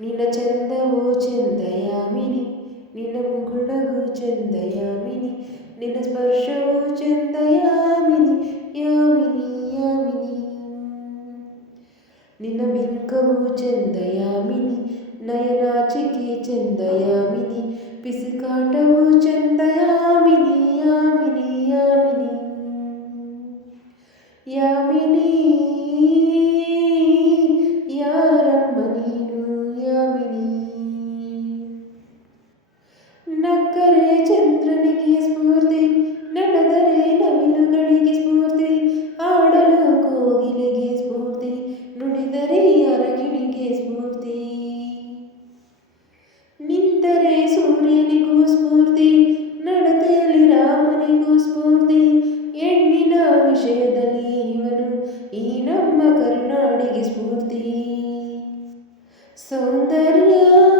നിന്ന ചെന്തവോ ചെന്തയാമിനി? നിന്ന മുകുളവോ ചെന്തയാമിനി? നിന്ന സ്പർശവോ ചെന്തയാമിനി? ಮುಖವು ಚಂದಯಾಮಿನಿ ನಯನಾಚಿಕೆ ಚಂದಯಾಮಿನಿ ಪಿಸುಕಾಟವು ಚಂದಯಾಮಿನಿ ಯಾಮಿನಿ ಯಾಮಿನಿ ಯಾಮಿನಿ ನಮ್ಮ ಕರುನಾಡಿಗೆ ಸ್ಫೂರ್ತಿ. ಸೌಂದರ್ಯ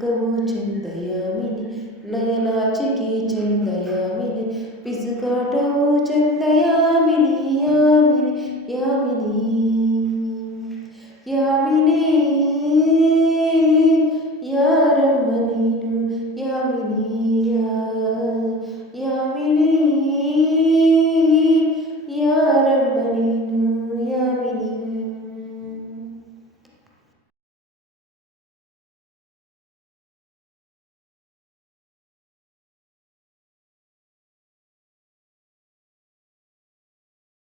ಕವು ಚಂದಯಾಮಿನಿ ನಯನಾಚಿಕೆ ಚಂದಯಾಮಿನಿ ಪಿಸುಕಾಟವು ಚಂದಯಾಮಿನಿ ಯಾಮಿನಿ ಯಾಮಿನಿ ಯಾಮಿನಿ